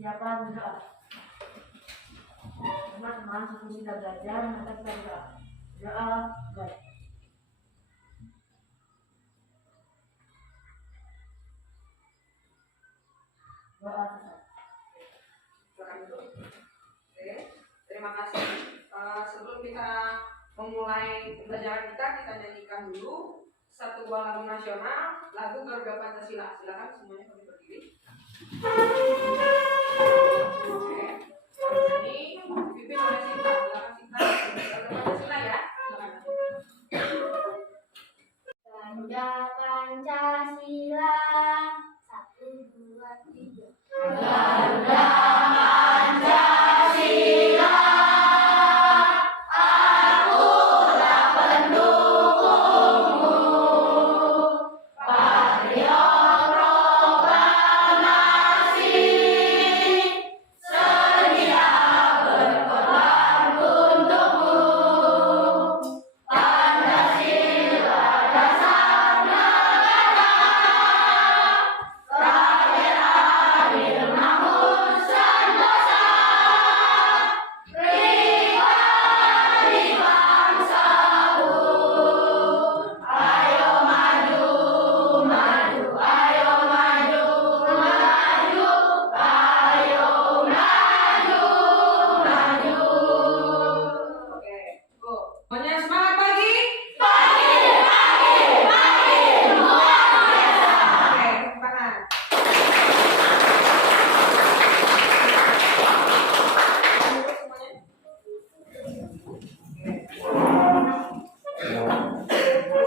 Siapa berdoa? Teman-teman sebelum kita belajar, maka kita berdoa. Doa baik. Doa besar. Oke, terima kasih. Sebelum kita memulai pembelajaran kita nyanyikan dulu satu buah lagu nasional, lagu Garuda Pancasila. Silakan semuanya kami berdiri. Oke, ini dipimpin oleh Sinta. Silakan Sinta. Garuda Pancasila ya. Silakan. Garuda Pancasila 1, 2, 3. Garuda Pancasila, akulah pendukungmu. Patriot proklamasi, sedia berkorban untukmu. Pancasila dasar negara, rakyat adil makmur sentosa, pribadi bangsaku. Ayo maju, maju, ayo maju, maju, ayo maju, maju. Oke, go. Semuanya semangat pagi. Pagi, luar biasa. Oke, tepuk tangan. Duduk semuanya.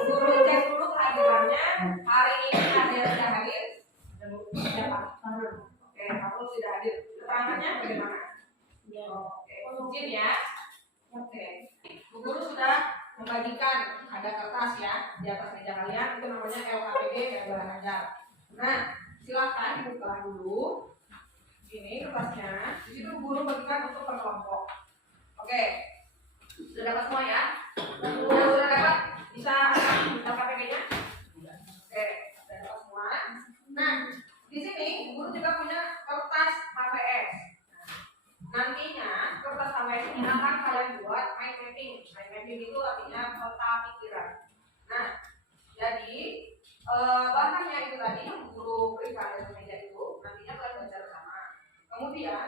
Guru cek dulu kehadirannya. Hari ini ada yang sudah hadir. Siapa? Oke, kamu sudah hadir. Keterangannya bagaimana? Oke, izin ya. Oke, Bu Guru sudah membagikan ada kertas ya di atas meja kalian, itu namanya LKPD yang belajar. Nah, silakan dibuka dulu. Ini kertasnya. Di situ guru bagikan untuk per kelompok. Oke, sudah dapat semua ya? Sudah dapat? Bisa LKPD-nya? Oke, sudah dapat semua. Nah, di sini guru juga punya kertas HPS. Nantinya kertas HPS ini akan kalian buat mind mapping. Mind mapping itu artinya peta pikiran. Nah, jadi bahannya itu tadi yang guru berikan di meja itu nantinya kalian baca bersama. Kemudian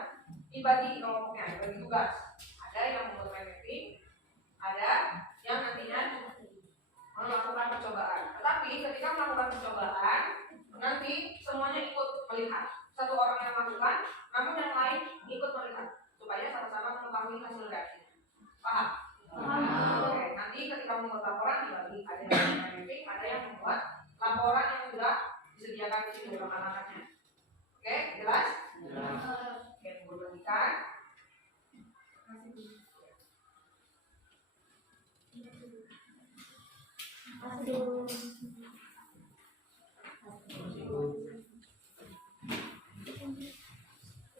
dibagi kelompoknya, dibagi tugas. Ada yang membuat mind mapping, ada yang nantinya melakukan percobaan. Tetapi ketika melakukan percobaan, nanti semuanya ikut melihat. Satu orang yang melakukan, namun yang lain ikut melihat supaya sama-sama mengetahui hasil reaksinya. Paham? Oke, nanti ketika membuat laporan dibagi, ada yang membuat mapping, ada yang membuat laporan yang sudah disediakan di sini dalam anak-anaknya. Oke, jelas? Oke, guru bagikan.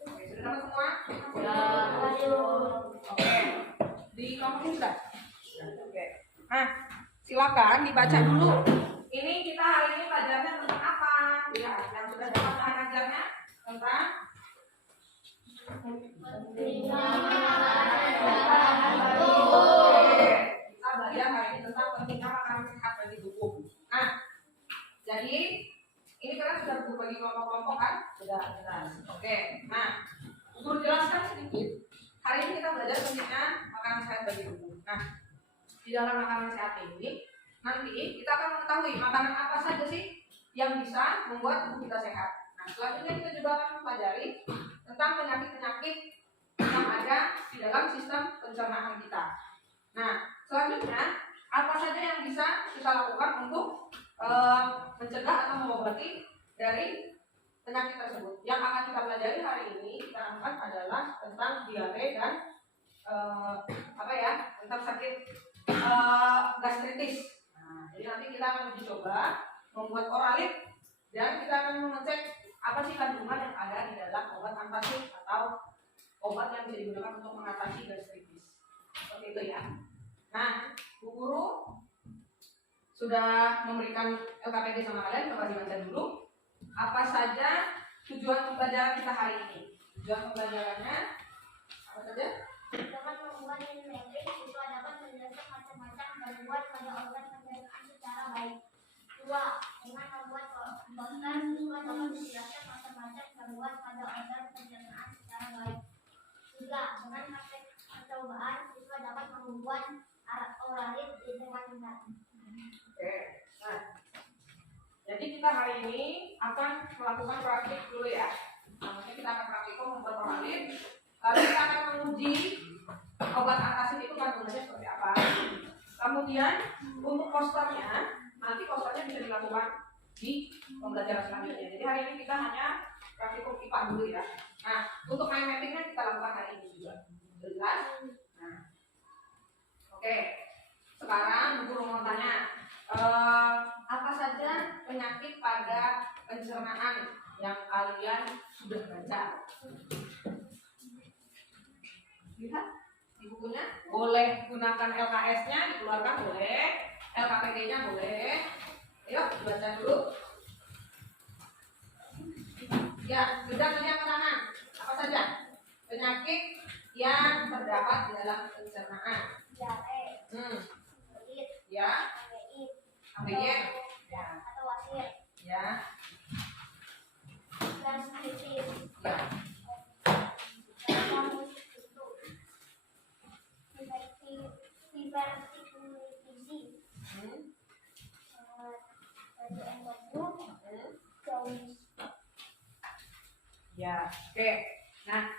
Oke, sudah dapat semua? Oke, di kelompok ini sudah? Oke. Nah, silakan dibaca dulu. Ini kita hari ini pelajarannya tentang apa? Ya, yang sudah dapat bahan ajarnya tentang kita belajar hari ini tentang pentingnya makanan sehat bagi tubuh. Nah, jadi ini kalian sudah berbagi kelompok-kelompok kan? Sudah jelas. Oke. Nah, guru jelaskan sedikit. Hari ini kita belajar pentingnya makanan sehat bagi tubuh. Nah, di dalam makanan sehat ini nanti kita akan mengetahui makanan apa saja sih yang bisa membuat tubuh kita sehat. Nah, selanjutnya kita juga akan mempelajari tentang penyakit-penyakit yang ada di dalam sistem pencernaan kita. Nah, selanjutnya apa saja yang bisa kita lakukan untuk mencegah atau mengobati dari penyakit tersebut. Yang akan kita pelajari hari ini kita angkat adalah tentang diare dan tentang sakit gastritis. Nah, jadi nanti kita akan uji coba membuat oralit dan kita akan mengecek apa sih kandungan yang ada di dalam obat antacid atau obat yang bisa digunakan untuk mengatasi gastritis. Seperti itu ya. Nah, Bu Guru sudah memberikan LKPD sama kalian, coba dibaca dulu. Apa saja tujuan pembelajaran kita hari ini? Tujuan pembelajarannya apa saja? Dapat membuat mapping, siswa dapat menjelaskan macam-macam gangguan pada organ pencernaan secara baik. 2. Dengan membuat poster, siswa dapat menjelaskan macam-macam gangguan pada organ pencernaan secara baik. 3. Dengan praktek percobaan, siswa dapat membuat oralit dengan benar. Oke. Nah, jadi kita hari ini akan melakukan praktik dulu ya. Namanya kita akan praktikum membuat oralit. Lalu kita akan menguji obat antasid itu kandungannya seperti apa. Kemudian untuk posternya, nanti posternya bisa dilakukan di pembelajaran selanjutnya. Jadi hari ini kita hanya praktikum IPA dulu ya. Nah, untuk mind mappingnya kita lakukan hari ini juga. Jelas? Nah, oke. Sekarang guru mau tanya, apa saja penyakit pada pencernaan yang kalian sudah baca? Lihat di bukunya, boleh gunakan LKS-nya dikeluarkan, boleh, LKPD-nya boleh. Ayo baca dulu. Ya, bidang-bidang kanan apa saja penyakit yang terdapat di dalam pencernaan? Diare, kulit, Ya, ABG, ya, atau wasir, ya, gastritis, ya. divertikulitisi, jaundice. Ya, oke. Nah,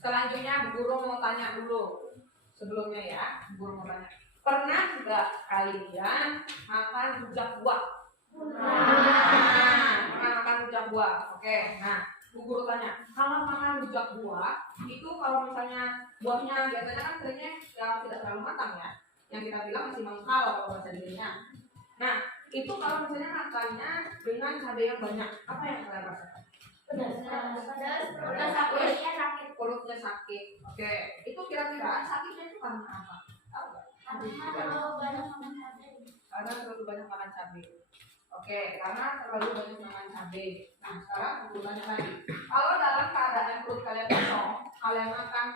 selanjutnya Bu Guru mau tanya dulu. Sebelumnya ya, Bu Guru mau tanya. Pernah nggak kalian makan rujak buah? Pernah makan rujak buah. Oke. Nah, Bu Guru tanya, kalau makan rujak buah, itu kalau misalnya buahnya biasanya kan seringnya yang tidak terlalu matang ya. Yang kita bilang masih mengkal kalau bahasa Indonesia. Nah, itu kalau misalnya makannya dengan cabai yang banyak, apa yang kalian rasakan? Pedas, sakit. Perutnya sakit. Oke, itu kira-kira sakitnya itu karena apa? Tahu nggak? Karena terlalu banyak makan cabai. Oke, karena terlalu banyak makan cabai. Nah, sekarang aku tanya lagi. Kalau dalam keadaan perut kalian kosong, kalian makan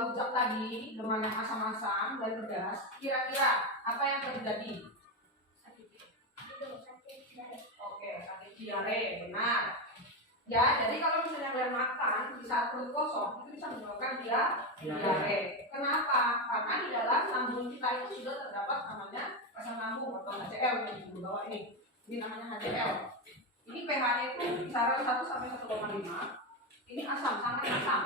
rujak tadi dengan yang asam-asam dan pedas, kira-kira apa yang terjadi? Oke, sakit diare, benar. Ya, jadi kalau misalnya kalian makan di saat perut kosong, itu bisa menyebabkan diare. Kenapa? Karena di dalam lambung kita itu sudah terdapat namanya asam lambung atau HCl yang di bawah ini. Ini namanya HCl. Ini pH-nya itu kisaran 1 sampai 1,5. Ini asam, sangat asam.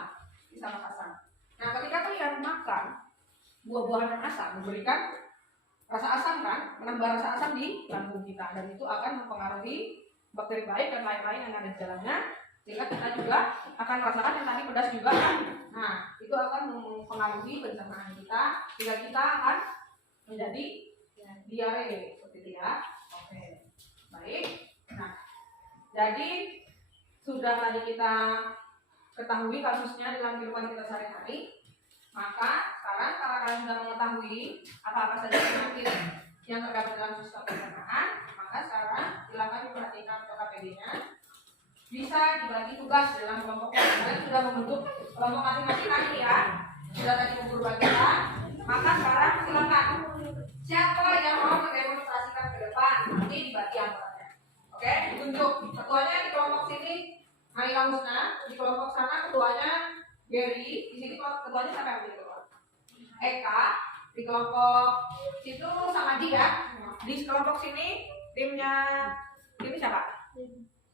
Ini sangat asam. Nah, ketika kalian makan buah-buahan yang asam, memberikan rasa asam kan, menambah rasa asam di lambung kita, dan itu akan mempengaruhi bakteri baik dan lain-lain yang ada di dalamnya, sehingga kita juga akan merasakan yang tadi pedas juga kan. Nah, itu akan mempengaruhi pencernaan kita, sehingga kita akan menjadi diare seperti itu ya. Oke, baik. Nah, jadi sudah tadi kita ketahui kasusnya dalam kehidupan kita sehari-hari. Maka sekarang karena kalian sudah mengetahui apa-apa saja penyakit yang terdapat dalam sistem pencernaan, maka sekarang silakan diperhatikan KPD-nya. Bisa dibagi tugas dalam kelompok. Kalian sudah membentuk kelompok masing-masing tadi ya. Sudah tadi guru bagian. Maka sekarang silakan. Siapa yang mau mendemonstrasikan ke depan? Nanti dibagi anggotanya. Oke, ditunjuk. Ketuanya di kelompok sini Maila Husna, di kelompok sana ketuanya Gary, di sini ketuanya siapa yang ketua? Eka, di kelompok situ Samadi ya. Di kelompok sini timnya siapa?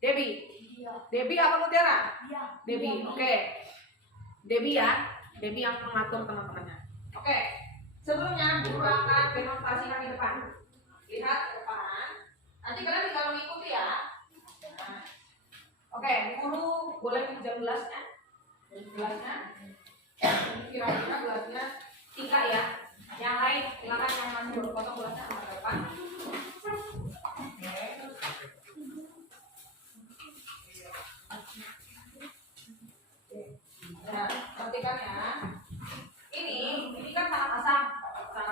Debbie. Debbie apa Mutiara? Debbie. Oke. Debbie ya. Debbie yang mengatur teman-temannya. Oke. Sebelumnya guru akan demonstrasikan di depan. Lihat ke depan. Nanti kalian tinggal mengikuti ya. Nah. Oke, guru boleh pinjam gelasnya? Gelasnya kira-kira gelasnya 3 ya. Yang lain silakan yang masih baru potong gelasnya ke depan. Oke. Nah, perhatikan ya. Ini kan sangat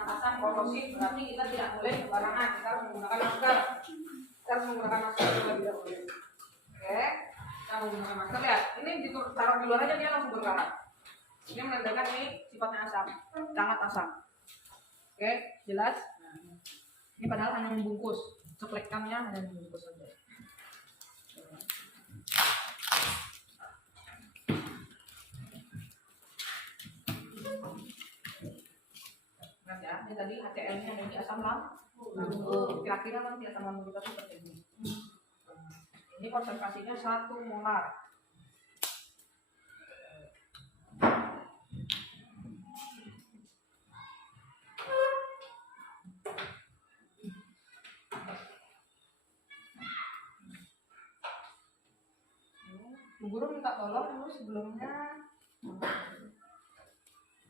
asam korosif, berarti kita tidak boleh sembarangan. Kita harus menggunakan masker. Kita harus menggunakan masker juga tidak boleh. Oke. Nah, menggunakan masker, lihat, ini taruh di luar aja dia langsung berkarat. Ini menandakan ini sifatnya asam, sangat asam. Oke, jelas? Nah, ini padahal hanya membungkus, ceklekannya hanya membungkus saja. Ingat ya, ini tadi HCl-nya ada di asam lambung. Kira-kira nanti asam lambung kita seperti ini. Ini konsentrasinya 1 molar. Bu Guru minta tolong dulu sebelumnya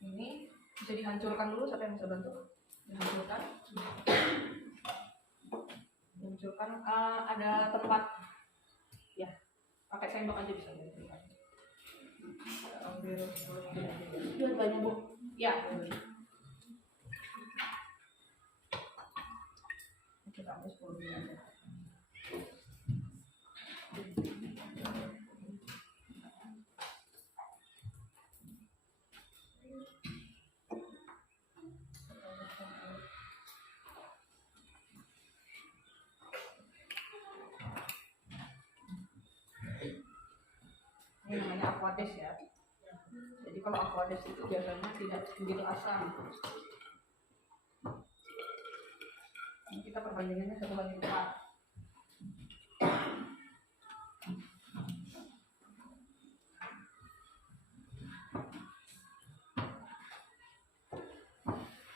ini bisa dihancurkan dulu, siapa yang bisa bantu? Dihancurkan. Dihancurkan, ada tempat ya, pakai sendok aja bisa dihancurkan. Lihat banyak Bu. Ya. Kita ambil 10 aja. Ini namanya aquades ya. Jadi kalau aquades itu biasanya tidak begitu asam. Ini kita perbandingannya 1:4.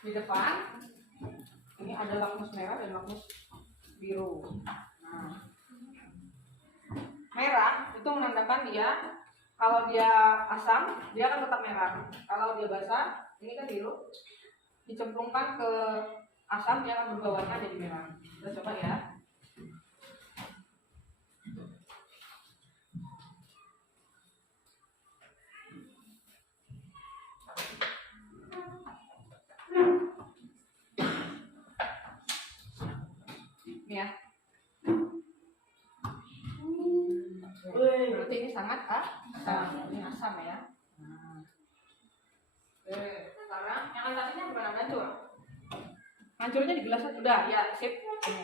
Di depan ini ada lakmus merah dan lakmus biru. Nah, merah itu menandakan dia kalau dia asam dia akan tetap merah. Kalau dia basah ini kan biru, dicemplungkan ke asam dia akan berubah warna jadi merah. Kita coba ya. Ini ya. Berarti ini sangat asam. Ini asam ya. Nah. Oke, sekarang yang antasinya gimana? Hancur. Hancurnya di gelas udah ya, sip. Ini.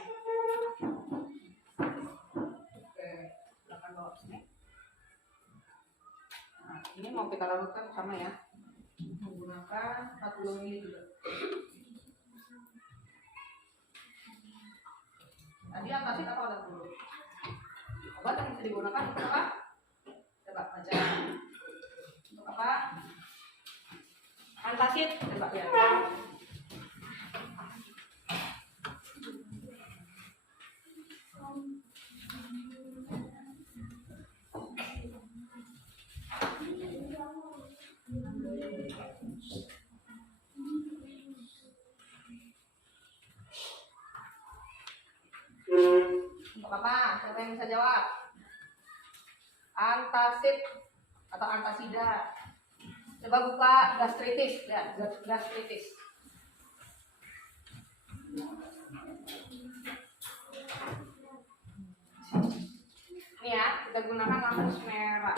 Oke, silakan bawa ke sini. Nah, ini mau kita larutkan sama ya. Menggunakan 40 ml juga. Tadi antasid apa obat dulu? Obat yang bisa digunakan untuk apa? Coba baca. Untuk apa? Antasid, coba lihat. Untuk apa? Siapa yang bisa jawab? Antasid atau antasida. Coba buka gastritis, lihat gastritis. Ini ya, kita gunakan lakmus merah.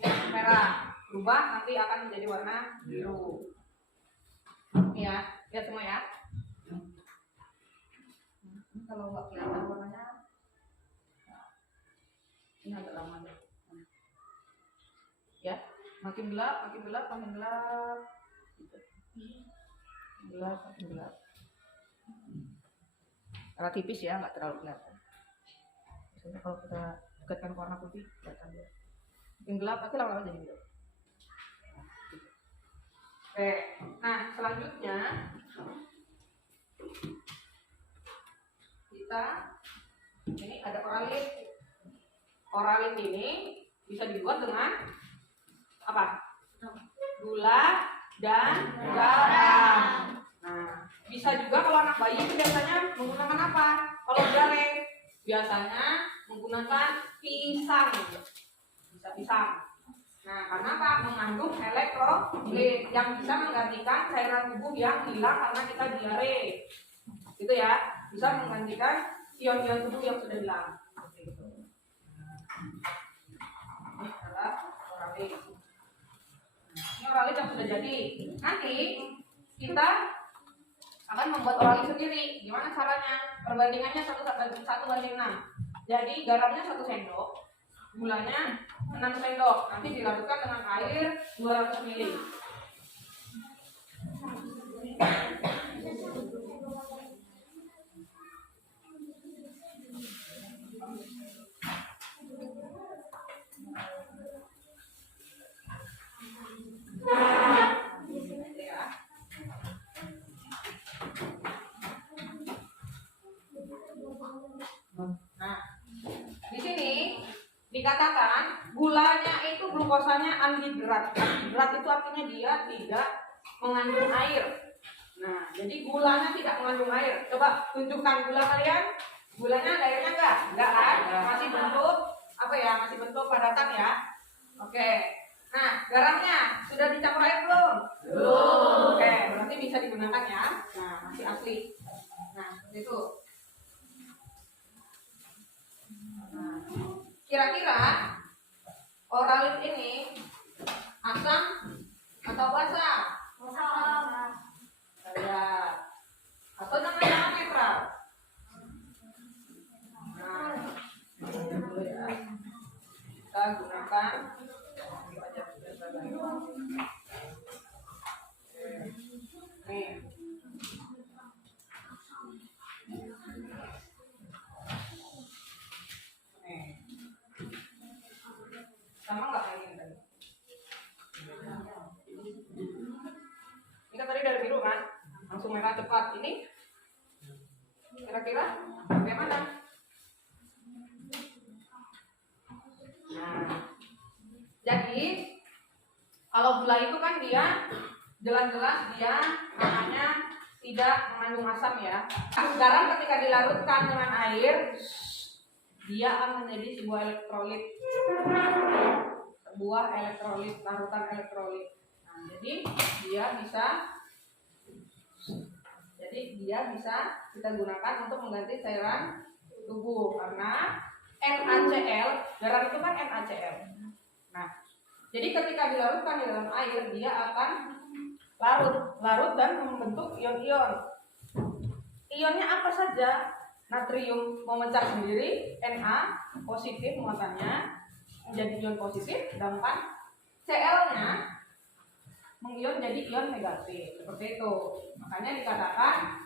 Lakmus merah berubah nanti akan menjadi warna biru. Ini ya, lihat semua ya. Kalau nggak kelihatan warnanya, ini agak lama deh. Ya, makin gelap, makin gelap, makin gelap. Gelap, makin gelap. Karena tipis ya, nggak terlalu kelihatan. Biasanya kalau kita dekatkan warna putih, kelihatan dia. Makin gelap, tapi lama-lama jadi biru. Oke, nah selanjutnya kita ini ada oralit. Oralit ini bisa dibuat dengan apa? Gula dan garam. Nah, bisa juga kalau anak bayi itu biasanya menggunakan apa? Kalau diare biasanya menggunakan pisang. Bisa pisang. Nah, karena apa? Mengandung elektrolit yang bisa menggantikan cairan tubuh yang hilang karena kita diare. Gitu ya. Bisa menggantikan ion-ion tubuh yang sudah hilang. Seperti itu. Ini adalah oralis. Ini oralis yang sudah jadi. Nanti kita akan membuat oralis sendiri. Gimana caranya? Perbandingannya 1:6. Jadi garamnya 1 sendok, gulanya 6 sendok. Nanti dilarutkan dengan air 200 ml. Nah, di sini dikatakan gulanya itu glukosanya anhidrat. Anhidrat itu artinya dia tidak mengandung air. Nah, jadi gulanya tidak mengandung air. Coba tunjukkan gula kalian. Gulanya ada airnya enggak? Enggak kan? Masih bentuk apa ya? Masih bentuk padatan ya. Oke. Nah, garamnya sudah dicampur air belum? Belum. Oke, berarti bisa digunakan ya. Nah, masih asli. Nah, seperti itu. Nah, kira-kira oralis ini asam atau basa? Ya. Atau jangan-jangan netral? Nah, dulu ya. Kita gunakan nih. Sama nggak kayak ini tadi? Ini kan tadi dari biru kan? Langsung merah cepat. Ini kira-kira bagaimana? Nah, jadi kalau gula itu kan dia jelas-jelas dia namanya tidak mengandung asam ya. Garam ketika dilarutkan dengan air, dia akan menjadi sebuah elektrolit, larutan elektrolit. Nah, jadi dia bisa kita gunakan untuk mengganti cairan tubuh karena NaCl, garam itu kan NaCl. Nah, jadi ketika dilarutkan di dalam air, dia akan larut dan membentuk ion-ion. Ionnya apa saja? Natrium memecah sendiri, Na positif muatannya menjadi ion positif, sedangkan Cl-nya mengion jadi ion negatif. Seperti itu. Makanya dikatakan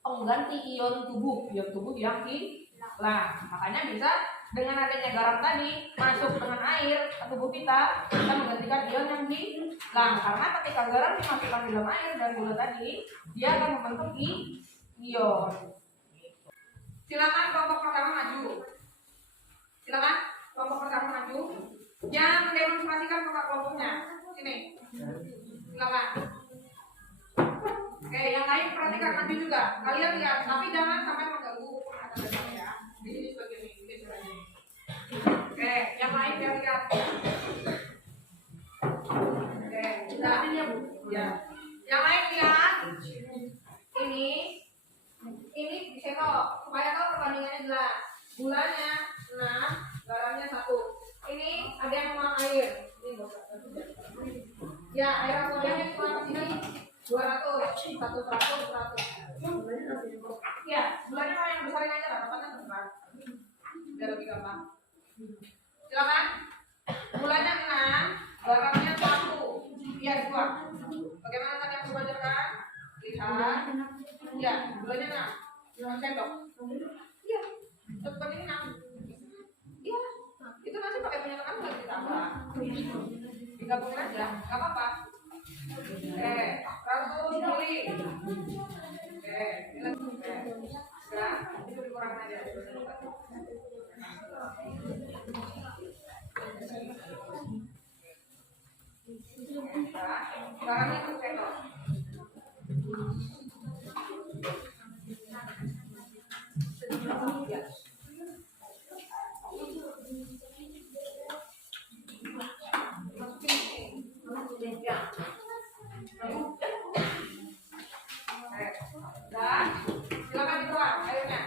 pengganti ion tubuh yang hilang. Makanya bisa dengan adanya garam tadi masuk dengan air ke tubuh kita menggantikan ion yang hilang. Karena ketika garam dimasukkan di dalam air dan gula tadi, dia akan membentuk ion. Silakan kelompok pertama maju. Silakan kelompok pertama maju. Yang mendemonstrasikan kelompoknya. Sini. Silakan. Oke, yang lain perhatikan maju juga. Kalian lihat, tapi jangan sampai mengganggu perhatian ya. Di sini bagian ini, ini. Oke, yang lain biar lihat. Oke, sudah. Ya. Yang lain lihat. Ini disenok supaya tahu perbandingannya jelas. Gulanya 6, garamnya 1. Ini ada yang kurang air. Ini ya, air akuariumnya kurang sini 200, 100. Ya, gulanya mau yang besarin aja lah, apa kan besar. Biar lebih gampang. Silakan. Gulanya 6, garamnya 1. Ya, 2. Bagaimana tadi yang saya ajarkan? Lihat. Ya, gulanya 6 sendok. Iya, seperti ini 6. Iya, itu nanti pakai punya teman nggak ditambah. Digabungin aja, nggak apa-apa. Lalu pilih. Sekarang itu dikurangin aja. Garamnya 1 sendok. Ya. Dan silakan dituang airnya.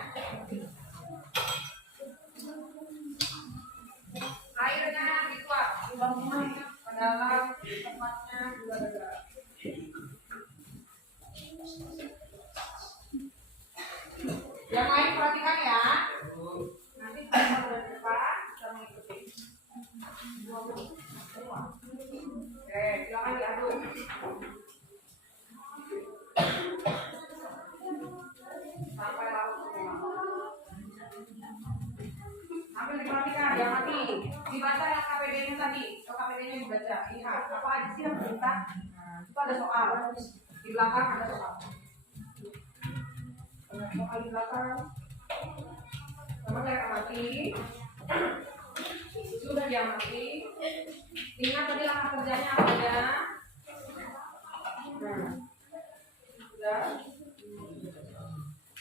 kan? Nah, itu ada soal. Di belakang ada soal. Ada soal di belakang. Sama kayak amati. Sudah diamati. Ingat tadi langkah kerjanya apa ya? Nah, sudah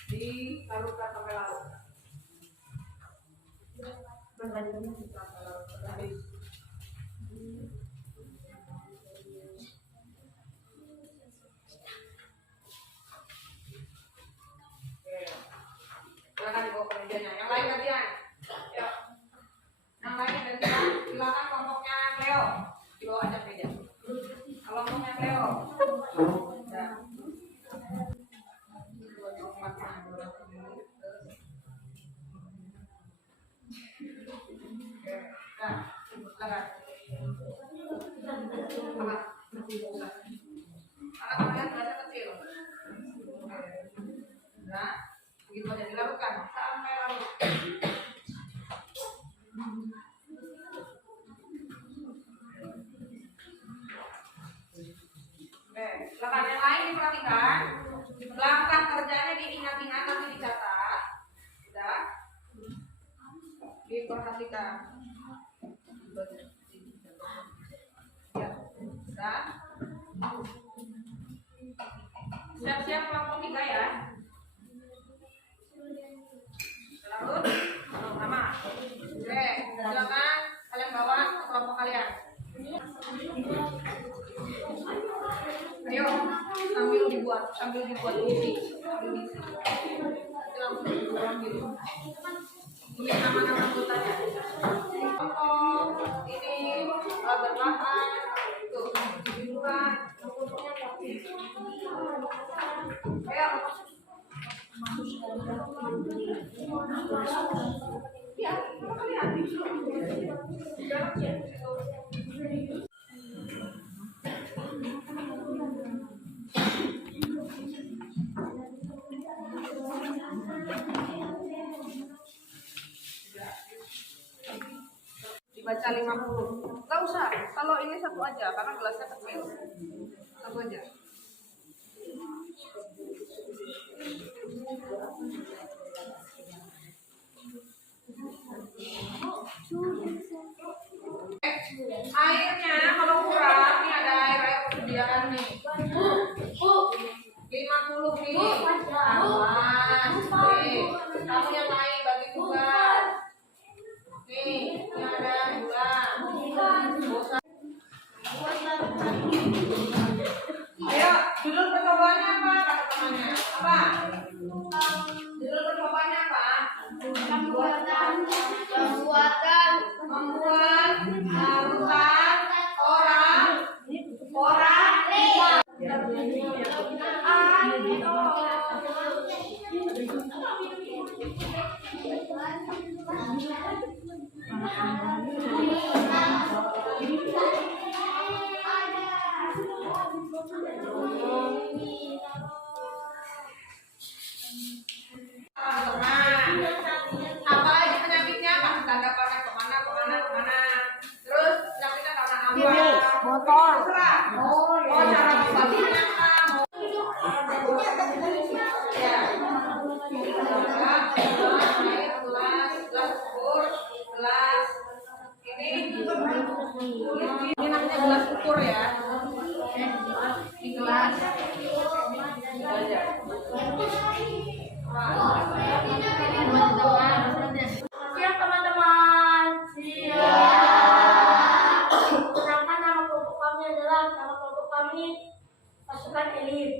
dilarutkan sampai larut. Berbandingnya kita kalau Habis. Silakan dibawa ke mejanya. Yang lain gantian. Yuk. Yang lain gantian. Silakan kelompoknya Cleo. Dibawa aja ke meja. Kelompoknya Cleo. Ya. Nah, silakan. Anak kalian kelasnya kecil. Nah, begitu aja dilarutkan sampai larut. Oke, silakan yang lain diperhatikan. Langkah kerjanya diingat-ingat nanti dicatat. Sudah. Diperhatikan. Ya, sudah. Siap-siap kelompok 3 ya. Larut. Sama. Oke, silakan kalian bawa ke kelompok kalian. Ayo, sambil dibuat isi. Tulis nama-nama anggotanya. Kelompok ini berbahan tuh dibuka. Ayo. Ya, kalian. Dibaca 50. Enggak usah. Kalau ini satu aja karena gelasnya kecil. Satu aja. Airnya kalau kurang nih ada air persediaan nih. 50 nih. Awas. Kamu yang lain bagi tugas. Nih, ini ada 2. Ayo, judul percobaannya apa? Kata temannya. Apa? Judul percobaannya apa? Membuat larutan orang apa lagi penyakitnya? Kasih tanda panah kemana. Terus penyakitnya karena apa? Motor. Terserah. Oh, cara membalinya apa? Ya. Gelas ukur, gelas ini namanya gelas ukur ya. Ini gelas. Aja. Siap teman-teman. Siap. Perkenalkan nama kelompok kami adalah pasukan elit.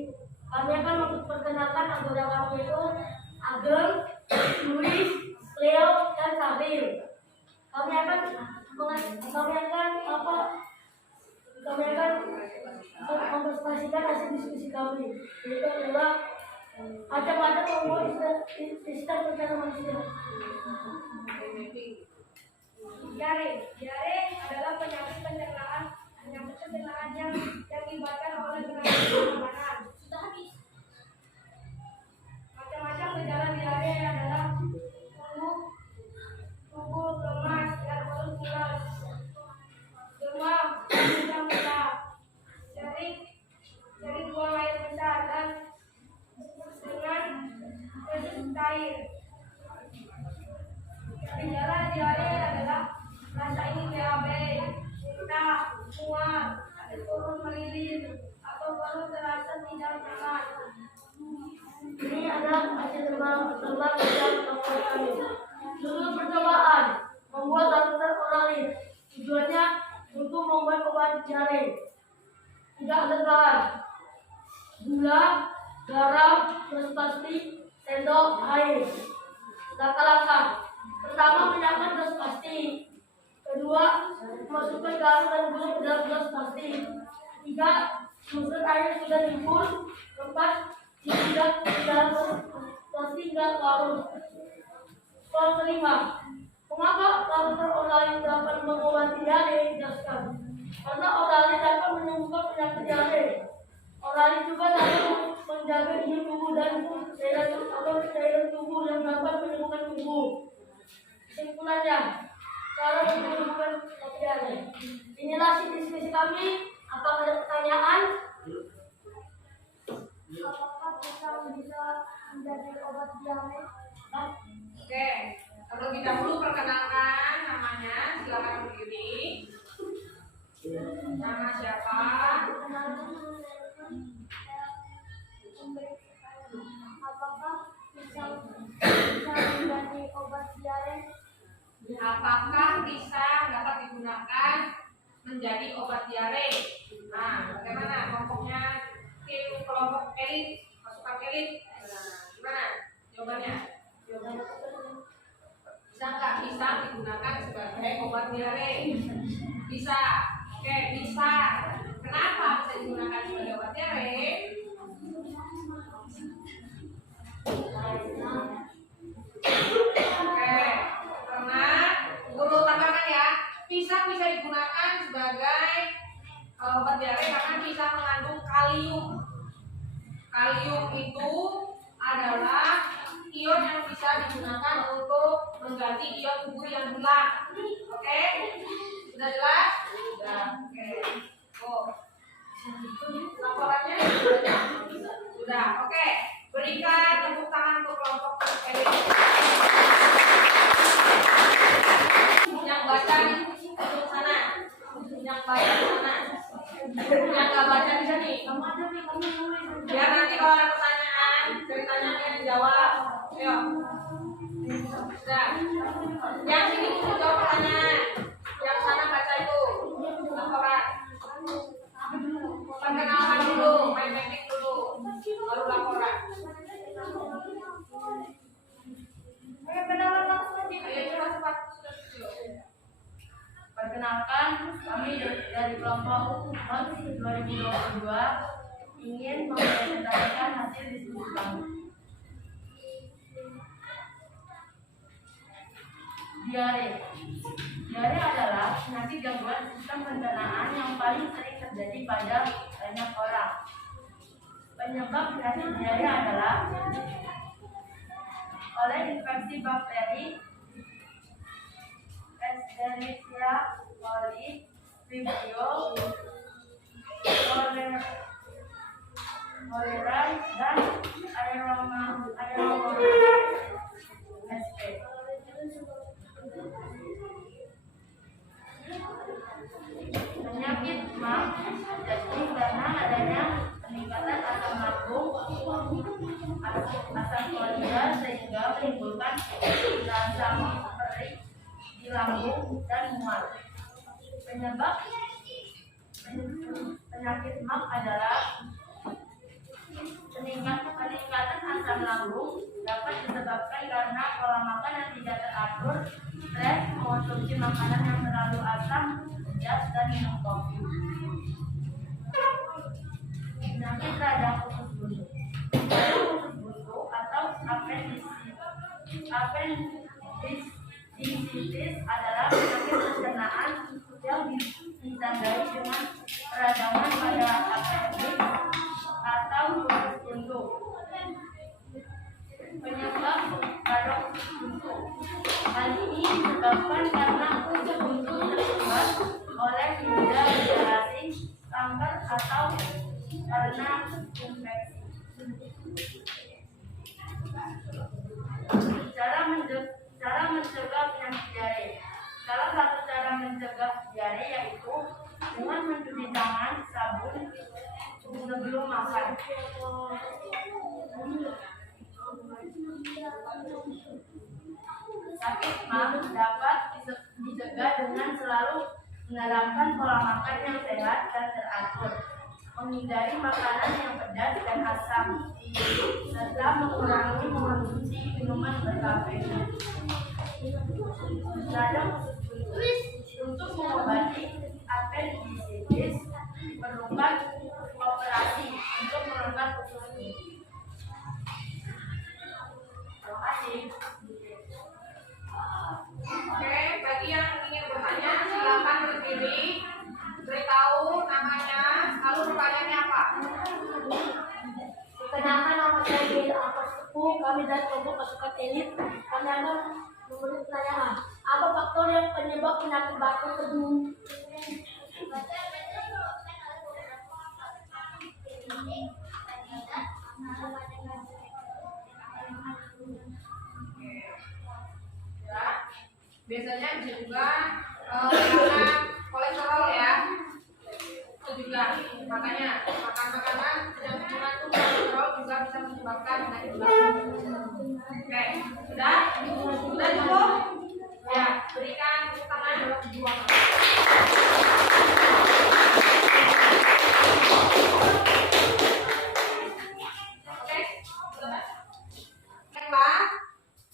Kami akan memperkenalkan anggota kami itu Ageng, Luis, Leo, dan Sabril. Kami akan mempresentasikan hasil diskusi kami. Yaitu adalah macam-macam ngomong istilah bencana manusia. Diare adalah penyakit pencernaan yang diakibatkan oleh gejala makanan. Sudah habis. Macam-macam gejala diare adalah tubuh lemas dan mulut pulas, demam, mudah mudah, dan ada hasil tembak yang kami. Dulu percobaan membuat tablet oralis. Tujuannya untuk membuat obat diare. Tidak ada bahan: gula, garam, terus pasti, sendok, air. Langkah-langkah: pertama, menyiapkan gelas plastik. Kedua, masukkan garam dan gula ke dalam gelas plastik. Tiga, masukkan air yang sudah direbus. Keempat, ditinggal ke dalam plastik hingga larut. Soal kelima, mengapa tablet oralis dapat mengobati diare? Jelaskan. Karena oralis dapat menyembuhkan penyakit diare. Oralis juga dapat menjaga imun tubuh dan cairan tubuh yang dapat menyembuhkan tubuh. Kesimpulannya, cara menyembuhkan penyakit diare. Inilah diskusi kami. Apakah ada pertanyaan? Apakah bisa menjadi obat diare? Oke, terlebih dahulu perkenalkan namanya, silakan berdiri. Nama siapa? Apakah bisa menjadi obat diare? Apakah bisa dapat digunakan menjadi obat diare? Nah, bagaimana kelompoknya? Tim kelompok elit, pasukan elit. Nah, gimana jawabannya? Bisa nggak bisa digunakan sebagai obat diare? Bisa. Oke, bisa. Kenapa bisa digunakan sebagai obat diare? Oke, karena guru tambahkan ya, pisang bisa digunakan sebagai obat diare karena pisang mengandung kalium. Kalium itu adalah ion yang bisa digunakan untuk mengganti ion gugur yang hilang. Oke, sudah jelas? Sudah. Oke. Oh, laporannya sudah. Oke, berikan tepuk tangan untuk kelompok elit. Yang baca untuk sana, yang baca sana, yang nggak baca di sini. Biar nanti kalau ada pertanyaan, ceritanya yang dijawab. Ayo. Sudah. Yang sini bisa jawab pertanyaan. Yang sana baca itu laporan. Perkenalan dulu, main teknik dulu, baru laporan. Perkenalan langsung aja. Ayo cepat. Perkenalkan, kami dari kelompok UMAS 2022 ingin mempresentasikan hasil diskusi kami. Diare. Diare adalah penyakit gangguan sistem pencernaan yang paling sering terjadi pada banyak orang. Penyebab penyakit diare adalah oleh infeksi bakteri Escherichia coli, Vibrio, cholera, dan Aeromonas sp. Penyakit MAC terjadi karena adanya peningkatan asam lambung, asam kolia, sehingga menimbulkan rasa perih di lambung dan mual. Penyebab penyakit MAC adalah peningkatan asam lambung dapat disebabkan karena pola makan yang tidak teratur, stres, mengonsumsi makanan yang terlalu asam, pedas, dan minum kopi. Penyakit radang usus buntu. Radang usus buntu atau appendicitis adalah penyakit pencernaan yang ditandai dengan peradangan pada appendix atau usus buntu. Penyebab radang usus buntu. Hal ini disebabkan karena usus buntu terlibat oleh dehidrasi, kanker, atau karena infeksi. Cara mencegah penyakit diare. Salah satu cara mencegah diare yaitu dengan mencuci tangan sabun sebelum makan. Sakit mah dapat dicegah dengan selalu menerapkan pola makan yang sehat dan teratur, menghindari makanan yang pedas dan asam, serta mengurangi mengonsumsi minuman berkafein. Terkadang untuk mengobati appendicitis diperlukan operasi untuk mengangkat usus ini. Terima kasih. Oke, bagi yang ingin bertanya silakan berdiri, beritahu namanya, lalu pertanyaannya apa? Perkenalkan, nama saya Gil Akbar Sepuh, kami dari kelompok pasukan elit. Kami akan memberi pertanyaan. Apa faktor yang penyebab penyakit batuk teduh? Ya, biasanya juga karena kolesterol ya, itu juga makanya makan makanan yang mengandung kolesterol juga bisa menyebabkan penyakit batuk. Oke, sudah cukup? Ya, berikan tepuk tangan dalam perjuangan. Oke, sudah. Baiklah,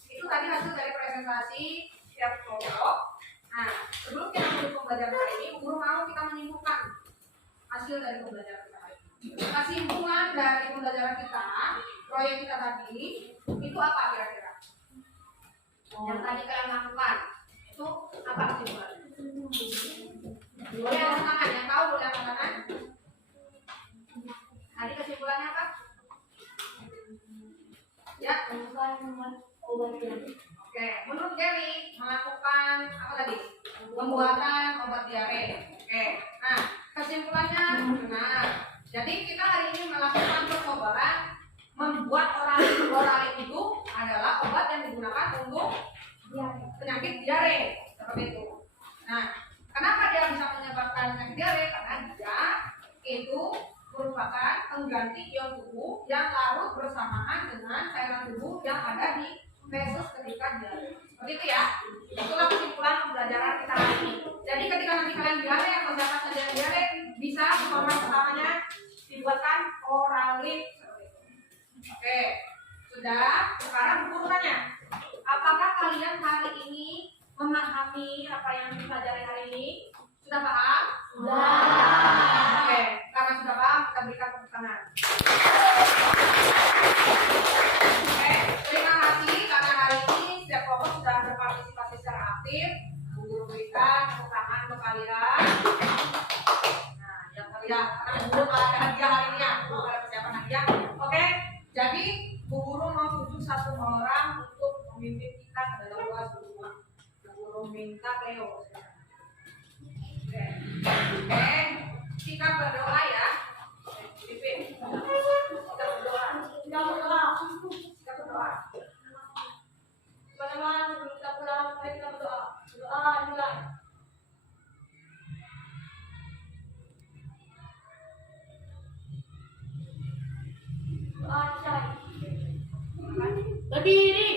itu tadi hasil dari presentasi setiap kelompok. Nah, sebelum kita menutup pembelajaran hari ini, guru mau kita menyimpulkan hasil dari pembelajaran kita hari ini. Kesimpulan dari pembelajaran kita, proyek kita tadi, itu apa kira-kira? Yang tadi kalian lakukan, itu apa kesimpulannya? Boleh angkat tangan, yang tahu boleh angkat tangan. Tadi kesimpulannya apa? Ya, oke, menurut Jerry melakukan apa tadi? Pembuatan obat diare. Oke, nah kesimpulannya benar. Jadi kita hari ini melakukan percobaan membuat oralin itu adalah obat yang digunakan untuk penyakit diare seperti itu. Nah, kenapa dia bisa menyebabkan penyakit diare? Karena dia itu merupakan pengganti ion tubuh yang larut bersamaan dengan cairan tubuh yang ada di feses ketika diare. Seperti itu ya. Itulah kesimpulan pembelajaran kita hari ini. Jadi ketika nanti kalian diare atau dapat kejadian diare, bisa pertolongan pertamanya dibuatkan oralin seperti itu. Oke, sudah. Sekarang guru tanya, apakah kalian hari ini memahami apa yang dipelajari hari ini? Sudah paham? Sudah. Oke, karena sudah paham, kita berikan tepuk tangan. Oke, terima kasih karena hari ini setiap kelompok sudah berpartisipasi secara aktif. Guru berikan tepuk tangan untuk kalian. Nah, yang kalian, karena guru ada hadiah hari ini ya, guru ada persiapan hadiah. Oke, jadi Bu Guru mau tunjuk satu orang untuk memimpin kita ke dalam kelas rumah. Guru minta Leo. Oke, kita berdoa ya. Pimpin. Kita berdoa. Kita berdoa. Kita berdoa. Teman-teman, sebelum kita pulang, mari kita berdoa. Doa dimulai. Doa cai. Berdiri.